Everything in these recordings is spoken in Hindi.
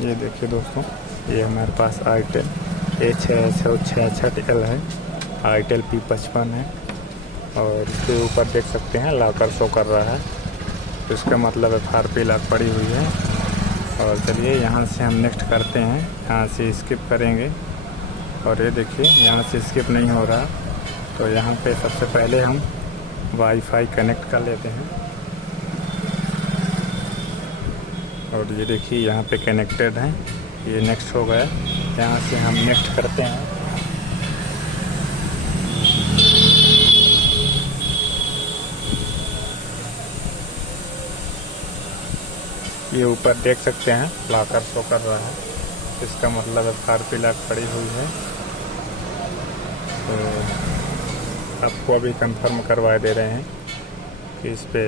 ये देखिए दोस्तों, ये हमारे पास आईटेल A666L है, आईटेल P55 है। और इसके ऊपर देख सकते हैं लॉकर शो कर रहा है, तो इसका मतलब FRP लॉक पड़ी हुई है। और चलिए यहाँ से हम नेक्स्ट करते हैं, यहाँ से स्किप करेंगे। और ये देखिए यहाँ से स्किप नहीं हो रहा, तो यहाँ पे सबसे पहले हम वाईफाई कनेक्ट कर लेते हैं। और ये देखिए यहाँ पे कनेक्टेड है, ये नेक्स्ट हो गया। यहाँ से हम नेक्स्ट करते हैं। ये ऊपर देख सकते हैं लॉकर शो कर रहा है, इसका मतलब FRP लॉक पड़ी हुई है। तो आपको अभी कंफर्म करवा दे रहे हैं कि इस पे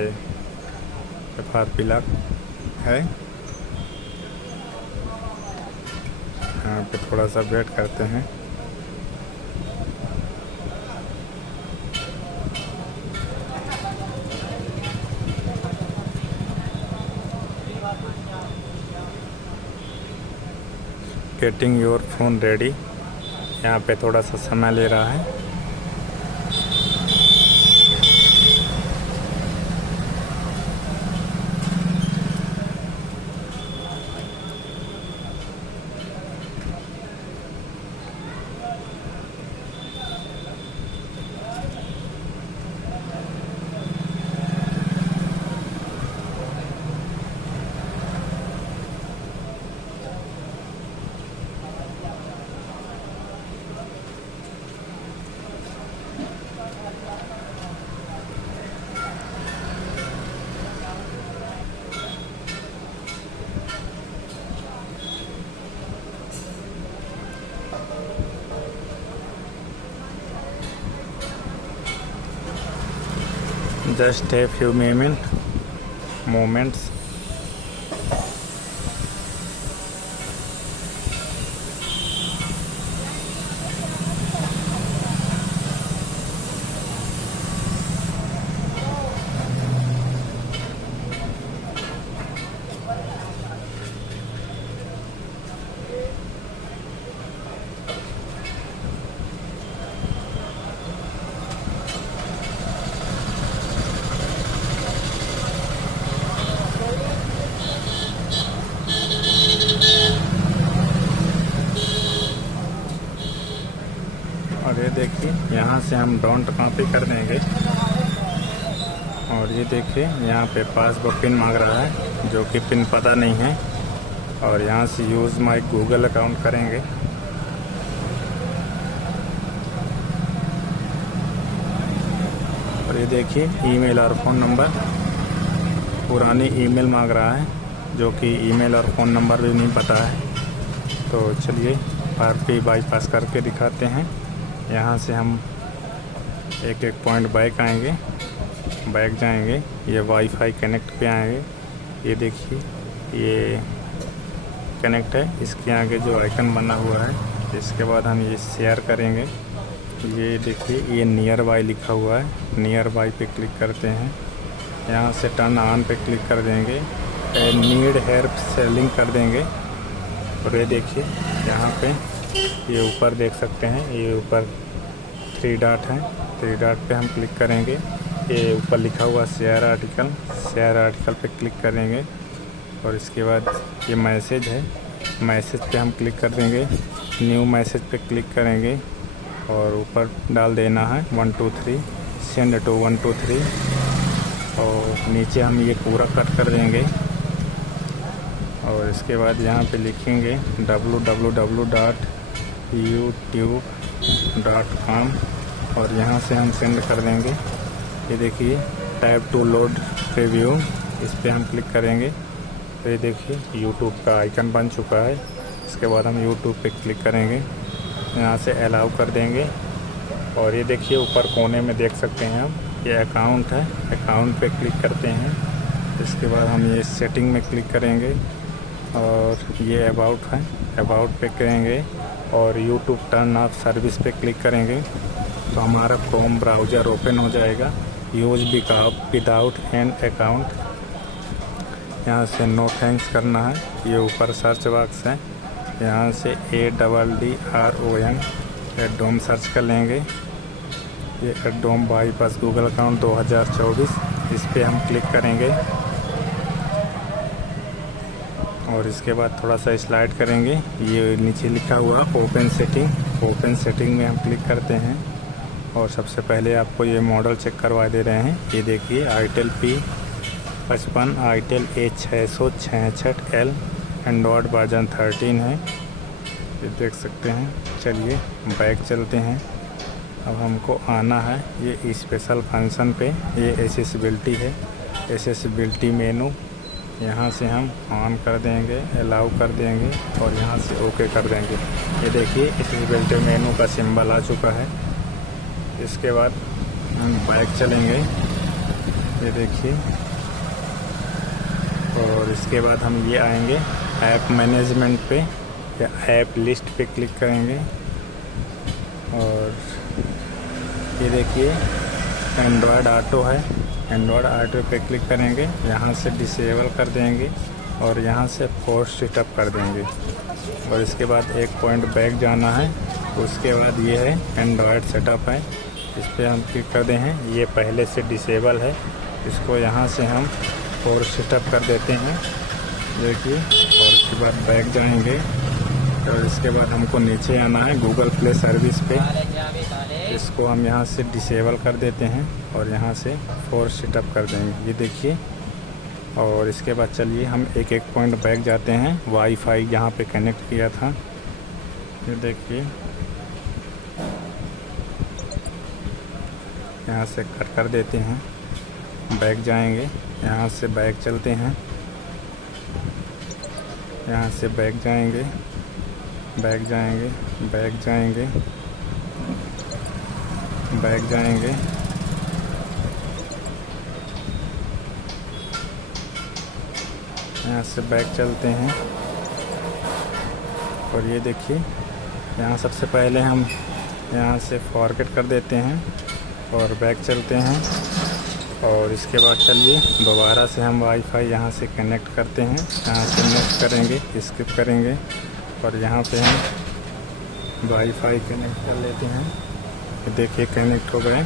FRP लॉक है। यहाँ पे थोड़ा सा वेट करते हैं। गेटिंग योर फ़ोन रेडी, यहाँ पे थोड़ा सा समय ले रहा है। Just a few moments. और ये देखिए यहाँ से हम डोंट कॉपी कर देंगे। और ये देखिए यहाँ पे पासबुक पिन मांग रहा है, जो कि पिन पता नहीं है। और यहाँ से यूज़ माई गूगल अकाउंट करेंगे। और ये देखिए ईमेल और फ़ोन नंबर, पुरानी ईमेल मांग रहा है, जो कि ईमेल और फ़ोन नंबर भी नहीं पता है। तो चलिए FRP बाईपास करके दिखाते हैं। यहाँ से हम एक एक पॉइंट बैक आएंगे, बैक जाएंगे, ये वाईफाई कनेक्ट पे आएंगे। ये देखिए ये कनेक्ट है, इसके आगे जो आइकन बना हुआ है, इसके बाद हम ये शेयर करेंगे। ये देखिए ये नियर बाय लिखा हुआ है, नियर बाय पे क्लिक करते हैं। यहाँ से टर्न ऑन पे क्लिक कर देंगे, नीड हेल्प सेलिंग कर देंगे। और ये देखिए यहाँ पे ये ऊपर देख सकते हैं, ये ऊपर 3 डॉट है, 3 डॉट पे हम क्लिक करेंगे। ये ऊपर लिखा हुआ शेयर आर्टिकल, शेयर आर्टिकल पे क्लिक करेंगे। और इसके बाद ये मैसेज है, मैसेज पे हम क्लिक कर देंगे, न्यू मैसेज पे क्लिक करेंगे। और ऊपर डाल देना है 1 2 3, सेंड टू 1 2 3। और नीचे हम ये पूरा कट कर देंगे। और इसके बाद यहाँ पे लिखेंगे www.youtube.com और यहाँ से हम सेंड कर देंगे। ये देखिए टाइप टू लोड रिव्यू, इस पर हम क्लिक करेंगे। तो ये देखिए यूट्यूब का आइकन बन चुका है। इसके बाद हम यूट्यूब पे क्लिक करेंगे, यहाँ से अलाउ कर देंगे। और ये देखिए ऊपर कोने में देख सकते हैं हम, ये अकाउंट है, अकाउंट पे क्लिक करते हैं। इसके बाद हम ये सेटिंग में क्लिक करेंगे और ये अबाउट है, अबाउट पे करेंगे और यूट्यूब टर्न ऑफ सर्विस पे क्लिक करेंगे तो हमारा क्रोम ब्राउज़र ओपन हो जाएगा। यूज विदाउट एन अकाउंट, यहाँ से नो थैंक्स करना है। ये ऊपर सर्च बॉक्स है, यहाँ से ADDROM एडोम सर्च कर लेंगे। ये एडोम बाईपास गूगल अकाउंट 2024, इस पर हम क्लिक करेंगे और इसके बाद थोड़ा सा स्लाइड करेंगे। ये नीचे लिखा हुआ ओपन सेटिंग में हम क्लिक करते हैं और सबसे पहले आपको ये मॉडल चेक करवा दे रहे हैं। ये देखिए itel P55 itel A666L Android version 13 है, ये देख सकते हैं। चलिए बैक चलते हैं। अब हमको आना है ये स्पेशल फंक्शन पे। ये एसेसिबिलिटी है, एसेसिबिलिटी मेनू, यहाँ से हम ऑन कर देंगे, अलाउ कर देंगे और यहाँ से ओके कर देंगे। ये देखिए एसेसिबिलिटी मेनू का सिंबल आ चुका है। इसके बाद हम बैक चलेंगे, ये देखिए, और इसके बाद हम ये आएंगे ऐप मैनेजमेंट पे या ऐप लिस्ट पे क्लिक करेंगे और ये देखिए एंड्रॉयड ऑटो है, एंड्रॉयड ऑटो पे क्लिक करेंगे, यहाँ से डिसेबल कर देंगे और यहाँ से फोर्स सेटअप कर देंगे और इसके बाद एक पॉइंट बैक जाना है। उसके बाद ये है एंड्रॉयड सेटअप है, इस पर हम क्लिक कर दे हैं। ये पहले से डिसेबल है, इसको यहाँ से हम फोर्स सेटअप कर देते हैं, देखिए, और इसके बाद बैक जाएंगे और इसके बाद हमको नीचे आना है गूगल प्ले सर्विस पे। इसको हम यहाँ से डिसेबल कर देते हैं और यहाँ से फोर्स सेटअप कर देंगे, ये देखिए। और इसके बाद चलिए हम एक एक पॉइंट बैक जाते हैं। वाईफाई यहाँ पे कनेक्ट किया था, ये देखिए, यहाँ से कट कर देते हैं, बैक जाएंगे, यहाँ से बैक चलते हैं, यहाँ से बैक जाएंगे, बैक जाएंगे, बैक जाएंगे, बैक जाएंगे, यहाँ से बैक चलते हैं और ये देखिए यहाँ सबसे पहले हम यहाँ से फॉरगेट कर देते हैं और बैक चलते हैं और इसके बाद चलिए दोबारा से हम वाईफाई यहाँ से कनेक्ट करते हैं, यहाँ से नेक्स्ट करेंगे, स्किप करेंगे और यहाँ पे हम वाईफाई कनेक्ट कर लेते हैं। देखिए कनेक्ट हो गए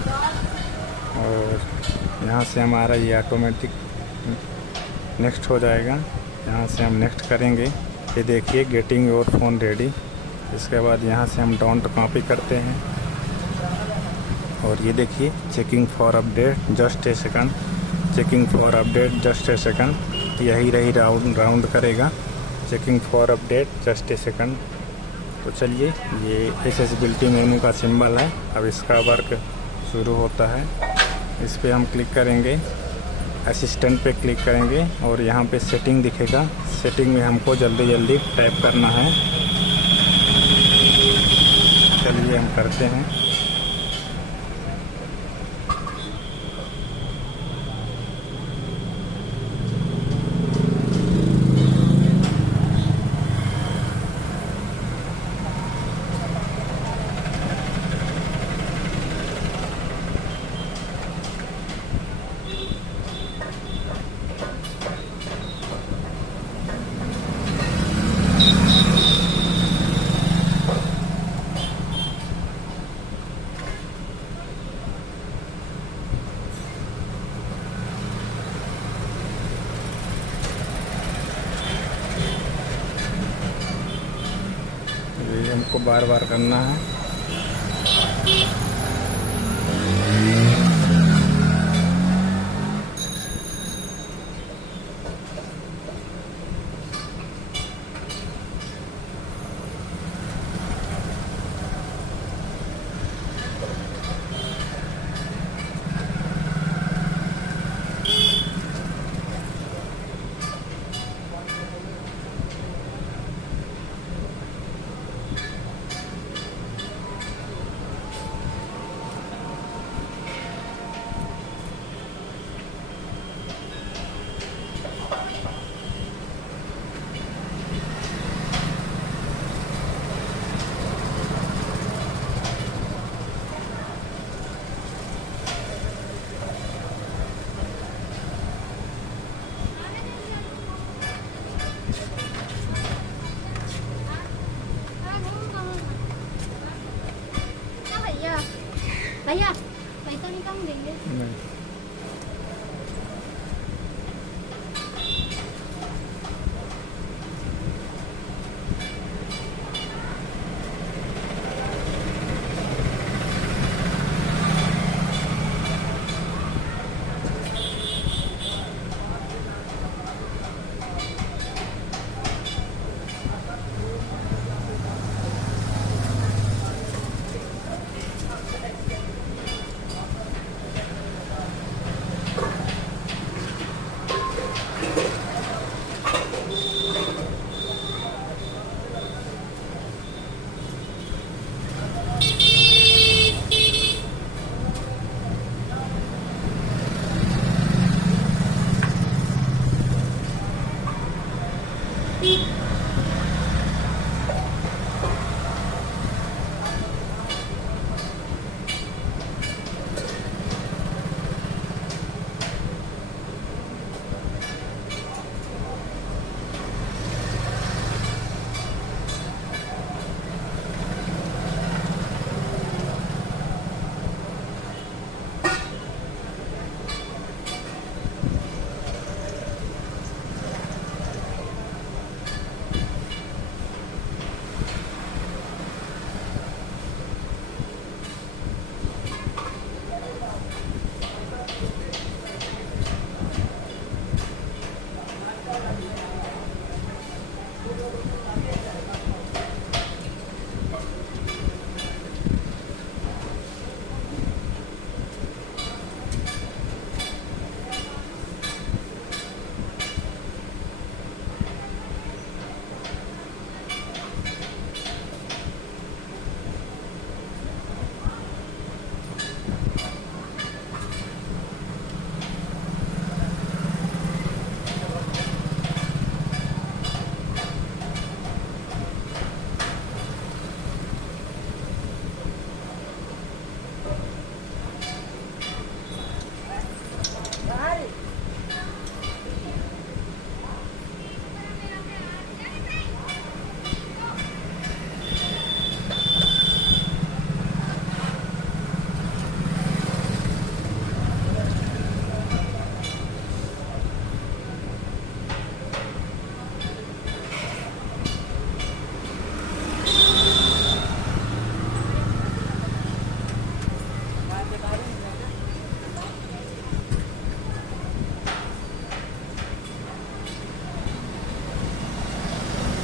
और यहाँ से हमारा ये ऑटोमेटिक नेक्स्ट हो जाएगा। यहाँ से हम नेक्स्ट करेंगे, ये देखिए गेटिंग योर फ़ोन रेडी। इसके बाद यहाँ से हम डोंट कॉपी करते हैं और ये देखिए checking for update just a second, checking for update just a second, यही रही राउंड करेगा, checking for update just a second. तो चलिए ये एसेसिबिलिटी मेनू का सिंबल है, अब इसका वर्क शुरू होता है। इस पर हम क्लिक करेंगे, असिस्टेंट पे क्लिक करेंगे और यहाँ पे सेटिंग दिखेगा, सेटिंग में हमको जल्दी टाइप करना है। चलिए हम करते हैं। ये हमको बार बार करना है।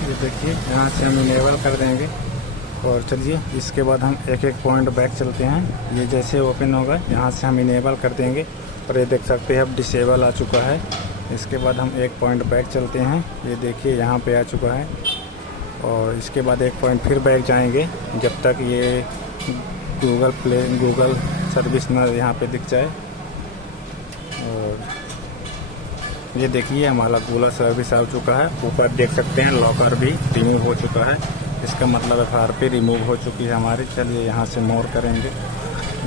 ये देखिए यहाँ से हम इनेबल कर देंगे। और चलिए इसके बाद हम एक एक पॉइंट बैक चलते हैं। ये जैसे ओपन होगा यहाँ से हम इनेबल कर देंगे और ये देख सकते हैं अब डिसेबल आ चुका है। इसके बाद हम एक पॉइंट बैक चलते हैं। ये देखिए यहाँ पे आ चुका है और इसके बाद एक पॉइंट फिर बैक जाएंगे जब तक ये गूगल सर्विस ना यहाँ पे दिख जाए। और ये देखिए हमारा गूगल सर्विस आ चुका है। ऊपर देख सकते हैं लॉकर भी रिमूव हो चुका है। इसका मतलब FRP रिमूव हो चुकी है हमारी। चलिए यहाँ से मोर करेंगे,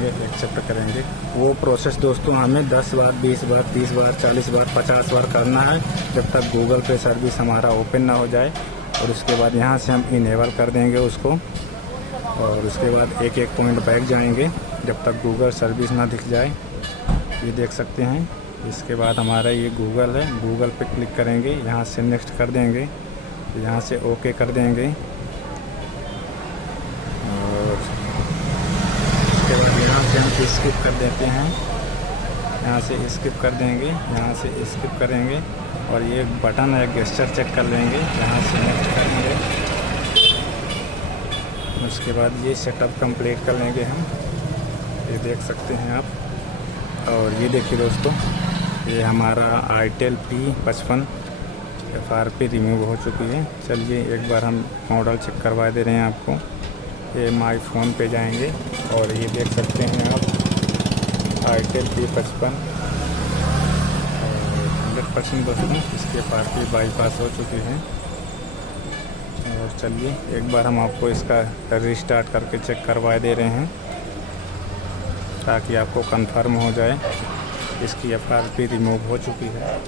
ये एक्सेप्ट करेंगे। वो प्रोसेस दोस्तों हमें 10 बार 20 बार 30 बार 40 बार 50 बार करना है जब तक गूगल पे सर्विस हमारा ओपन ना हो जाए। और उसके बाद यहाँ से हम इनेबल कर देंगे उसको और उसके बाद एक एक पॉइंट बैक जाएंगे जब तक गूगल सर्विस ना दिख जाए। ये देख सकते हैं। इसके बाद हमारा ये गूगल है, गूगल पे क्लिक करेंगे, यहाँ से नेक्स्ट कर देंगे, यहाँ से ओके कर देंगे। और उसके बाद यहाँ से हम स्किप कर देते हैं, यहाँ से स्किप कर देंगे, यहाँ से स्किप करेंगे और ये बटन है गेस्चर चेक कर लेंगे, यहाँ से नेक्स्ट करेंगे। उसके बाद ये सेटअप कंप्लीट कर लेंगे हम। ये देख सकते हैं आप। और ये देखिए दोस्तों, ये हमारा आईटेल P55 FRP रिमूव हो चुकी है। चलिए एक बार हम मॉडल चेक करवा दे रहे हैं आपको। ये माई फ़ोन पे जाएंगे और ये देख सकते हैं आप आईटेल P55 100% दोस्तों इसके FRP बाईपास हो चुकी है। और चलिए एक बार हम आपको इसका रीस्टार्ट करके चेक करवा दे रहे हैं ताकि आपको कंफर्म हो जाए इसकी FRP रिमूव हो चुकी है।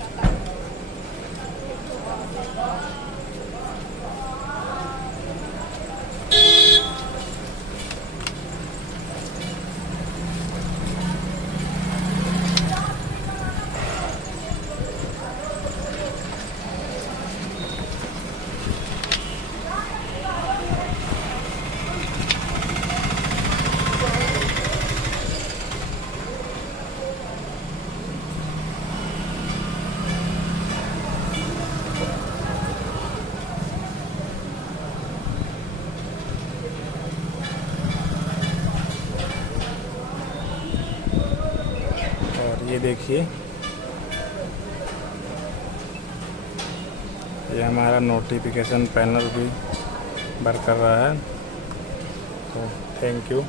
ये देखिए ये हमारा नोटिफिकेशन पैनल भी वर्क कर रहा है। तो थैंक यू।